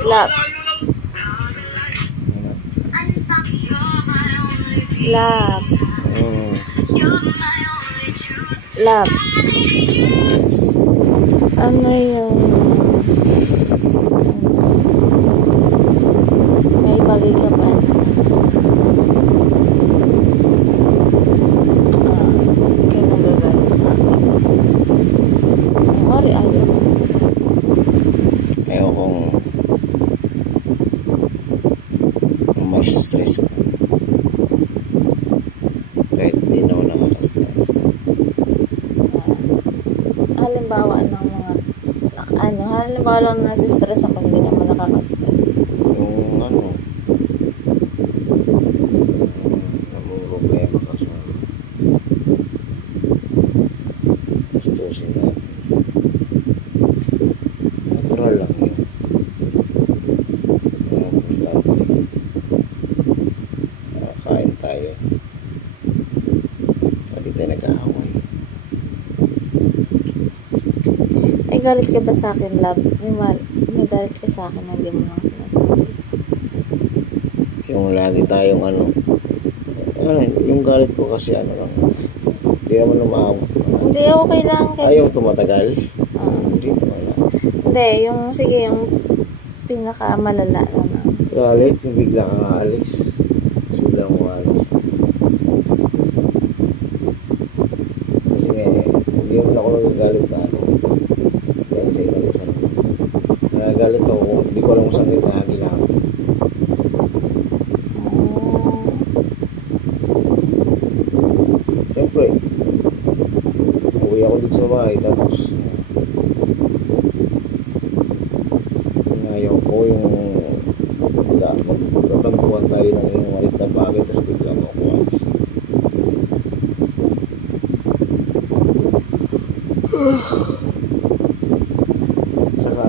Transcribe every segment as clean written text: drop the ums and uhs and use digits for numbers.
Lap. Lap. Lap. Ano yung may bagay ka ba? Kaya nagagalit sa akin. Ay, mari ayaw. Ayaw kong ma-stress ko. Kahit di na ako nakaka-stress. Halimbawa ng mga halimbawa lang nasi-stress ako, hindi naman nakaka-stress. Yung namang problema ka sa gustusin natin. Natural lang yun. Importante. Kain tayo. Hindi tayo nag-aaway. May galit ka ba sa akin, love? May galit ka sa akin na hindi mo lang sinasabi. Yung lagi tayong yung galit ko kasi lang. Hindi naman umaabot. Hindi, okay lang. Yung tumatagal? Hindi, wala. Hindi, yung pinakamalala naman. Galit, yung bigla kang aalis. Tapos bigla kang aalis. Kasi hindi naman ako nagagalit na kasi nagagalit ako kung hindi ko alam kung saan kita ginagawa. Siyempre, uwi ako dito sa bahay, tapos ayaw ko yung magkatampuan tayo ng yung malit na bagay, tapos bigla mo ako alis. Tsaka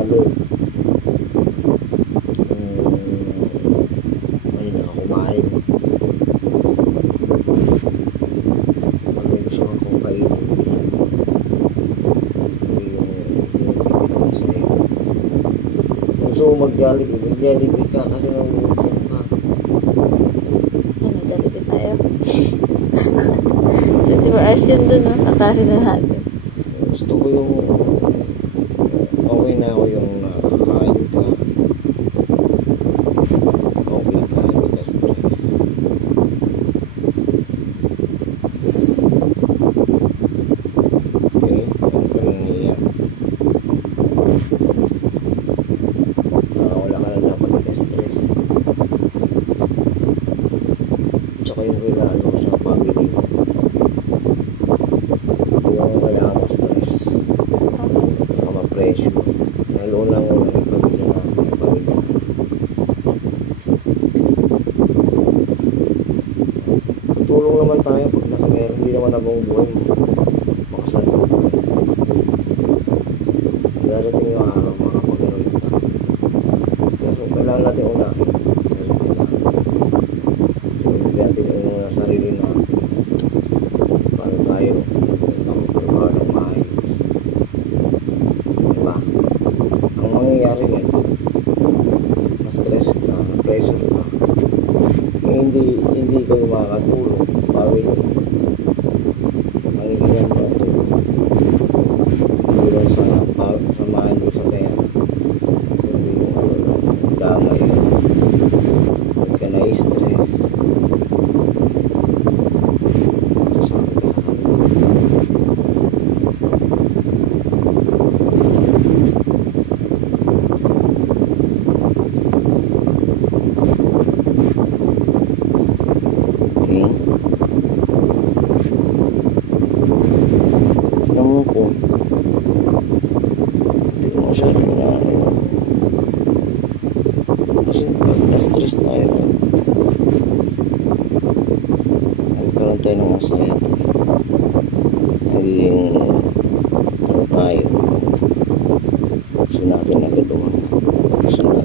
may nakakumain. Pag may gusto kong kainin, yung sa'yo. Kung gusto mo mag-Jollibee ka kasi nangutom ka. Jollibee tayo. 24 hours yun dun, no? Nakari na natin. Gusto ko yung okay na ako yung nakakain ka. Okay ka, hindi ka stress. Okay, ano ka nang niiyak? Wala ka na dapat nag-stress. Tsaka yung kailangan mo sa family mo. Yung kailangan mo stress. Baka ma-pressure. Lalo lang yung pamilya natin. Tulong naman tayo pag nakameron. Hindi naman abang buhay mo. Makasalita. Darating yung araw, makapag-aroon tayo. So, kailangan natin unahin. So, hindi natin yung sarili natin. Paano tayo magtrabaho ng maayos. Diba? Ang mangyayari ngayon, ma-stress ka, pressure ka. Hindi kayo makakatulong. Bawin mo. Mangingan mo ito. Hindi lang sa money, sa pera. Hindi yung damay. Hindi ka na-stress. Alam mo po, hindi ko masyadong inaano. Kasi pag na-stress tayo, magkaroon tayo ng anxiety. Nagiging tayo. Gusto natin agad umangat. Gusto natin